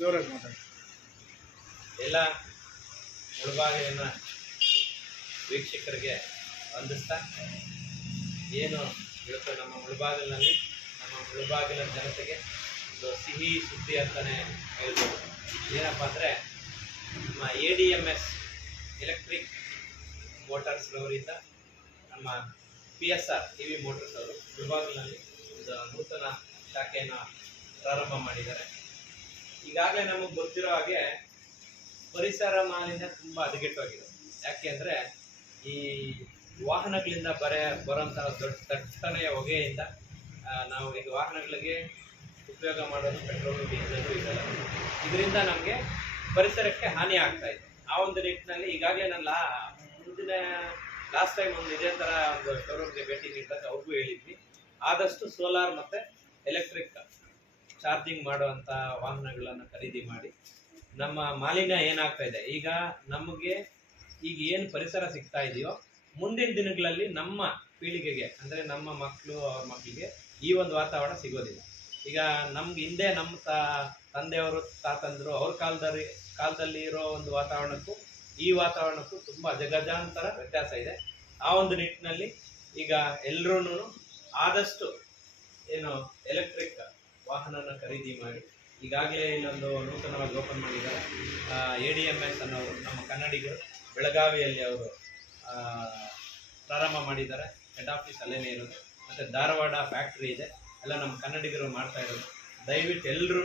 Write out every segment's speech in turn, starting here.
ಜೋರಾಗಿ ಮಾತಾಡಿ. ಎಲ್ಲ ಮುಳುಬಾಗಿಲಿನ ವೀಕ್ಷಕರಿಗೆ ವಂದಿಸ್ತಾ, ಏನು ಇವತ್ತು ನಮ್ಮ ಮುಳುಬಾಗಿಲಿನಲ್ಲಿ? ನಮ್ಮ ಮುಳುಬಾಗಿಲ ಜನತೆಗೆ ಒಂದು ಸಿಹಿ ಸುದ್ದಿ ಅಂತಲೇ ಹೇಳ್ಬೋದು. ಏನಪ್ಪ ಅಂದರೆ, ನಮ್ಮ A D M S electric motors ಅವರಿಂದ ನಮ್ಮ P S R T V motors ಅವರು ಮುಳುಬಾಗಿಲಿನಲ್ಲಿ ಒಂದು ನೂತನ ಶಾಖೆಯನ್ನು ಪ್ರಾರಂಭ ಮಾಡಿದ್ದಾರೆ. ಈಗಾಗಲೇ ನಮಗೆ ಗೊತ್ತಿರೋ ಹಾಗೆ ಪರಿಸರ ಮಾಲಿನ್ಯ ತುಂಬ ಹದಗೆಟ್ಟೋಗಿದೆ. ಯಾಕೆ ಅಂದರೆ ಈ ವಾಹನಗಳಿಂದ ಬರೆ ಬರೋಂತಹ ದೊಡ್ಡ ದಟ್ಟನೆಯ ಹೊಗೆಯಿಂದ ನಾವು ಈಗ ವಾಹನಗಳಿಗೆ ಉಪಯೋಗ ಮಾಡೋದು ಪೆಟ್ರೋಲ್ ಡೀಸೆಲು ಇದೆಲ್ಲ. ಇದರಿಂದ ನಮಗೆ ಪರಿಸರಕ್ಕೆ ಹಾನಿ ಆಗ್ತಾ ಇದೆ. ಆ ಒಂದು ನಿಟ್ಟಿನಲ್ಲಿ ಈಗಾಗಲೇ ನನ್ನ ಮುಂದಿನ ಲಾಸ್ಟ್ ಟೈಮ್ ಒಂದು ಇದೇ ಥರ ಒಂದು ಶೋರೂಮ್ಗೆ ಭೇಟಿ ನೀಡಿದಾಗ ಅವ್ರಿಗೂ ಹೇಳಿದ್ವಿ. ಆದಷ್ಟು ಸೋಲಾರ್ ಮತ್ತು ಎಲೆಕ್ಟ್ರಿಕ್ ಚಾರ್ಜಿಂಗ್ ಮಾಡುವಂಥ ವಾಹನಗಳನ್ನು ಖರೀದಿ ಮಾಡಿ ನಮ್ಮ ಮಾಲಿನ್ಯ ಏನಾಗ್ತಾ ಇದೆ? ಈಗ ನಮಗೆ ಈಗ ಏನು ಪರಿಸರ ಸಿಗ್ತಾ ಇದೆಯೋ, ಮುಂದಿನ ದಿನಗಳಲ್ಲಿ ನಮ್ಮ ಪೀಳಿಗೆಗೆ, ಅಂದರೆ ನಮ್ಮ ಮಕ್ಕಳು ಅವ್ರ ಮಕ್ಕಳಿಗೆ ಈ ಒಂದು ವಾತಾವರಣ ಸಿಗೋದಿಲ್ಲ. ಈಗ ನಮ್ಗೆ ಹಿಂದೆ ನಮ್ಮ ತಾ, ತಂದೆಯವರು, ತಾತಂದರು ಅವ್ರ ಕಾಲದಲ್ಲಿ ಕಾಲದಲ್ಲಿ ಇರೋ ಒಂದು ವಾತಾವರಣಕ್ಕೂ, ಈ ವಾತಾವರಣಕ್ಕೂ ತುಂಬ ಜಗಜಾಂತರ ವ್ಯತ್ಯಾಸ ಇದೆ. ಆ ಒಂದು ನಿಟ್ಟಿನಲ್ಲಿ ಈಗ ಎಲ್ಲರೂ ಆದಷ್ಟು ಏನು ಎಲೆಕ್ಟ್ರಿಕ್ ವಾಹನನ ಖರೀದಿ ಮಾಡಿ ಈಗಾಗಲೇ ಇಲ್ಲೊಂದು ನೂತನವಾಗಿ ಓಪನ್ ಮಾಡಿದ್ದಾರೆ ಎ ಡಿ ಎಂ ಎಸ್ ಅನ್ನೋರು ನಮ್ಮ ಕನ್ನಡಿಗರು ಬೆಳಗಾವಿಯಲ್ಲಿ ಅವರು ಪ್ರಾರಂಭ ಮಾಡಿದ್ದಾರೆ. ಹೆಡ್ ಆಫೀಸ್ ಅಲ್ಲೇನೇ ಇರೋದು. ಮತ್ತು ಧಾರವಾಡ ಫ್ಯಾಕ್ಟ್ರಿ ಇದೆ. ಎಲ್ಲ ನಮ್ಮ ಕನ್ನಡಿಗರು ಮಾಡ್ತಾ ಇರೋದು. ದಯವಿಟ್ಟು ಎಲ್ಲರೂ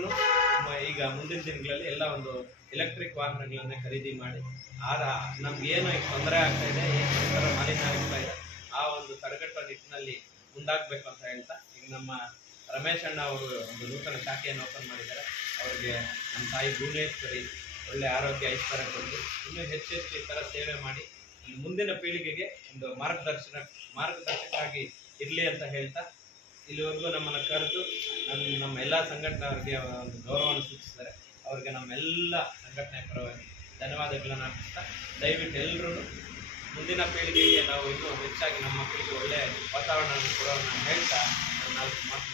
ಈಗ ಮುಂದಿನ ದಿನಗಳಲ್ಲಿ ಎಲ್ಲ ಒಂದು ಎಲೆಕ್ಟ್ರಿಕ್ ವಾಹನಗಳನ್ನೇ ಖರೀದಿ ಮಾಡಿ ಆದ ನಮ್ಗೇನು ಈಗ ತೊಂದರೆ ಆಗ್ತಾ ಇದೆ, ಏನು ಮಾಲಿನ್ಯ ಆಗ್ತಾ ಇದೆ, ಆ ಒಂದು ತಡೆಗಟ್ಟುವ ನಿಟ್ಟಿನಲ್ಲಿ ಮುಂದಾಗಬೇಕು ಅಂತ ಹೇಳ್ತಾ ಈಗ ನಮ್ಮ ರಮೇಶ್ ಅಣ್ಣ ಅವರು ಒಂದು ನೂತನ ಶಾಖೆಯನ್ನು ಓಪನ್ ಮಾಡಿದ್ದಾರೆ. ಅವರಿಗೆ ನಮ್ಮ ತಾಯಿ ಭುವನೇಶ್ವರಿ ಒಳ್ಳೆ ಆರೋಗ್ಯ ಐಶ್ವರ್ಯ ಕೊಟ್ಟು ಇನ್ನೂ ಹೆಚ್ಚೆಚ್ಚು ಹೆಚ್ಚು ಈ ಥರ ಸೇವೆ ಮಾಡಿ ಮುಂದಿನ ಪೀಳಿಗೆಗೆ ಒಂದು ಮಾರ್ಗದರ್ಶನ, ಮಾರ್ಗದರ್ಶಕರಾಗಿ ಇರಲಿ ಅಂತ ಹೇಳ್ತಾ ಇಲ್ಲಿವರೆಗೂ ನಮ್ಮನ್ನು ಕರೆದು ನಮ್ಮ ನಮ್ಮ ಎಲ್ಲ ಸಂಘಟನೆಯವರಿಗೆ ಒಂದು ಗೌರವವನ್ನು ಸೂಚಿಸಿದ್ದಾರೆ. ಅವರಿಗೆ ನಮ್ಮೆಲ್ಲ ಸಂಘಟನೆ ಪರವಾಗಿ ಧನ್ಯವಾದಗಳನ್ನು ಅರ್ಪಿಸ್ತಾ ದಯವಿಟ್ಟು ಎಲ್ಲರೂ ಮುಂದಿನ ಪೀಳಿಗೆಗೆ ನಾವು ಇನ್ನೂ ಹೆಚ್ಚಾಗಿ ನಮ್ಮ ಮಕ್ಕಳಿಗೆ ಒಳ್ಳೆಯ ವಾತಾವರಣವನ್ನು ಹೇಳ್ತಾ ನಾನು ನಾಲ್ಕು ಮಾತು